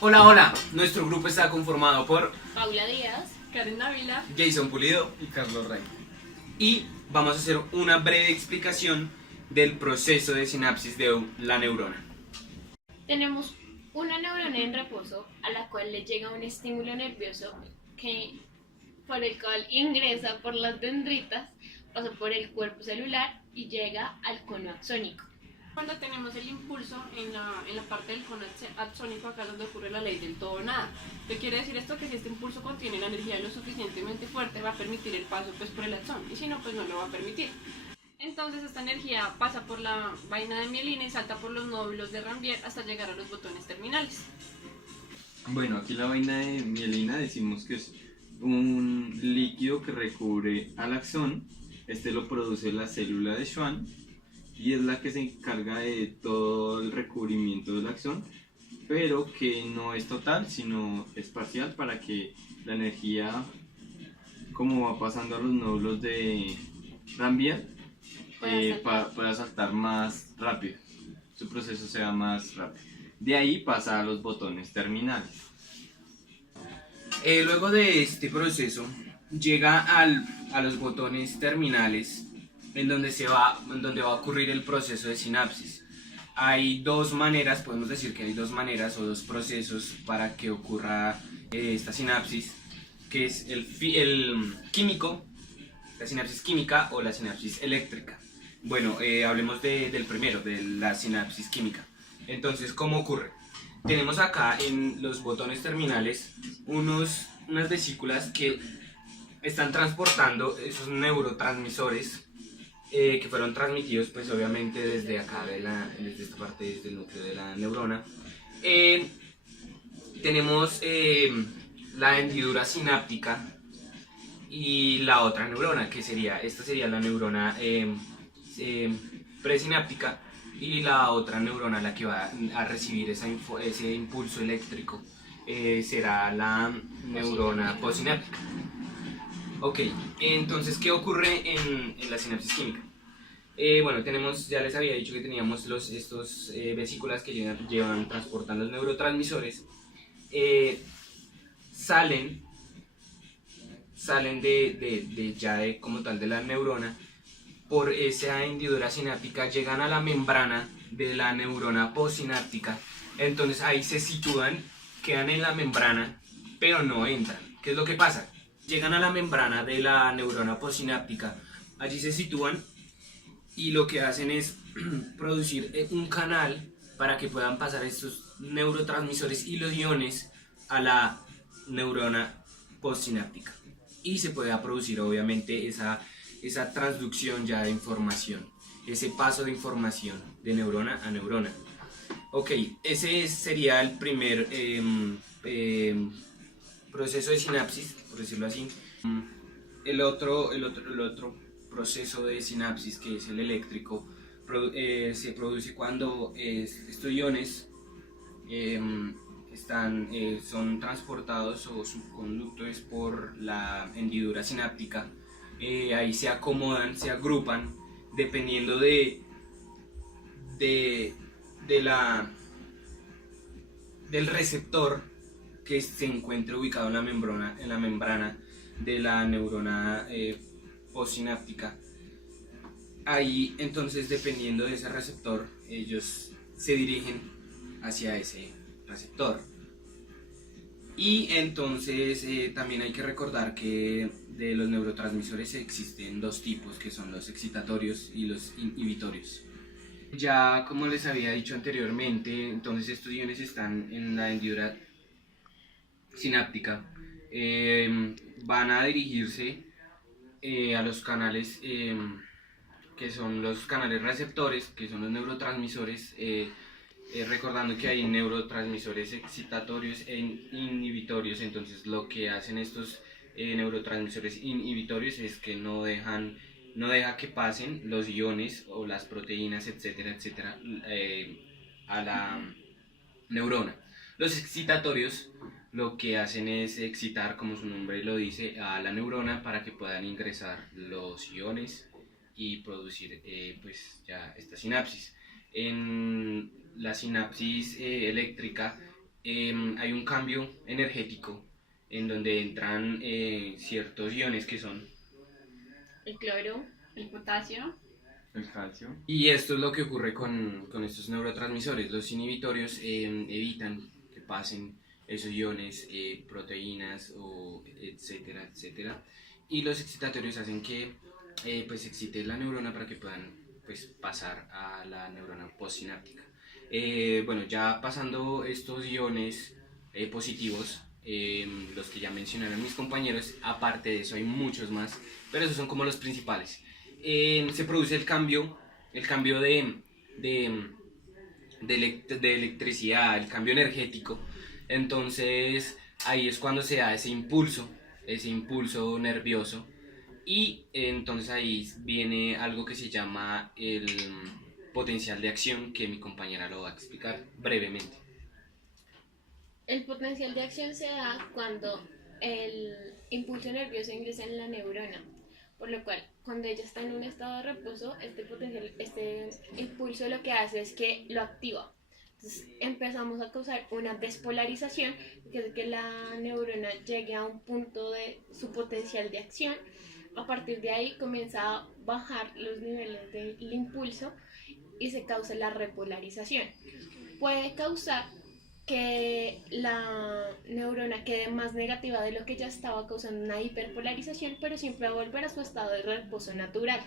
Hola, hola. Nuestro grupo está conformado por Paula Díaz, Karen Dávila. Jason Pulido y Carlos Rey. y vamos a hacer una breve explicación del proceso de sinapsis de la neurona. tenemos una neurona en reposo a la cual le llega un estímulo nervioso por el cual ingresa por las dendritas, pasa por el cuerpo celular y llega al cono axónico. Cuando tenemos el impulso en la parte del cono axónico, acá es donde ocurre la ley del todo o nada. ¿Qué quiere decir esto? Que si este impulso contiene la energía lo suficientemente fuerte, va a permitir el paso por el axón, y si no, pues no lo va a permitir. Entonces esta energía pasa por la vaina de mielina y salta por los nódulos de Ranvier hasta llegar a los botones terminales. Bueno, aquí la vaina de mielina decimos que es un líquido que recubre al axón. Este lo produce la célula de Schwann y es la que se encarga de todo el recubrimiento del axón, pero que no es total, sino es parcial para que la energía, como va pasando a los nódulos de Ranvier, pueda saltar más rápido, su proceso sea más rápido. De ahí pasa a los botones terminales. Luego de este proceso llega a los botones terminales en donde va a ocurrir el proceso de sinapsis. Hay dos maneras, podemos decir que hay dos maneras o dos procesos para que ocurra esta sinapsis, que es el químico, la sinapsis química o la sinapsis eléctrica. Bueno, hablemos del primero, de la sinapsis química. Entonces, ¿cómo ocurre? Tenemos acá en los botones terminales unas vesículas que están transportando esos neurotransmisores que fueron transmitidos pues obviamente desde acá, desde esta parte, desde el núcleo de la neurona. Tenemos la hendidura sináptica y la otra neurona, que esta sería la neurona presináptica, y la otra neurona, la que va a recibir ese impulso eléctrico, será la neurona postsináptica. Ok, entonces, ¿qué ocurre en la sinapsis química? Bueno, ya les había dicho que teníamos estos vesículas que llevan transportando los neurotransmisores. Salen como tal de la neurona por esa hendidura sináptica, llegan a la membrana de la neurona postsináptica. Entonces ahí se sitúan, quedan en la membrana, pero no entran. ¿Qué es lo que pasa? Llegan a la membrana de la neurona postsináptica, allí se sitúan y lo que hacen es producir un canal para que puedan pasar estos neurotransmisores y los iones a la neurona postsináptica y se pueda producir obviamente esa transducción ya de información, ese paso de información de neurona a neurona. Ok, ese sería el primer proceso de sinapsis, por decirlo así. El otro proceso de sinapsis, que es el eléctrico, se produce cuando estos iones son transportados o subconductores por la hendidura sináptica. Ahí se acomodan, se agrupan dependiendo del receptor que se encuentre ubicado en la membrana de la neurona postsináptica. Ahí entonces, dependiendo de ese receptor, ellos se dirigen hacia ese receptor. Y entonces también hay que recordar que de los neurotransmisores existen dos tipos, que son los excitatorios y los inhibitorios. Ya como les había dicho anteriormente, entonces estos iones están en la hendidura sináptica, van a dirigirse a los canales que son los canales receptores, que son los neurotransmisores, recordando que hay neurotransmisores excitatorios e inhibitorios. Entonces lo que hacen estos neurotransmisores inhibitorios es que no deja que pasen los iones o las proteínas, etcétera, etcétera, a la neurona. Los excitatorios lo que hacen es excitar, como su nombre lo dice, a la neurona para que puedan ingresar los iones y producir pues ya esta sinapsis. En la sinapsis eléctrica hay un cambio energético en donde entran ciertos iones que son. El cloro. El potasio. El calcio. Y esto es lo que ocurre con estos neurotransmisores. Los inhibitorios evitan que pasen esos iones, proteínas, o etcétera, etcétera. Y los excitatorios hacen que pues excite la neurona para que puedan pues, pasar a la neurona postsináptica. Bueno, ya pasando estos iones positivos, los que ya mencionaron mis compañeros, aparte de eso hay muchos más, pero esos son como los principales. Se produce el cambio de electricidad, el cambio energético. Entonces ahí es cuando se da ese impulso nervioso. Y entonces ahí viene algo que se llama el potencial de acción, que mi compañera lo va a explicar brevemente. El potencial de acción se da cuando el impulso nervioso ingresa en la neurona, por lo cual cuando ella está en un estado de reposo, este impulso lo que hace es que lo activa. Entonces empezamos a causar una despolarización, que es que la neurona llegue a un punto de su potencial de acción. A partir de ahí comienza a bajar los niveles del impulso y se causa la repolarización. Puede causar que la neurona quede más negativa de lo que ya estaba, causando una hiperpolarización, pero siempre va a volver a su estado de reposo natural.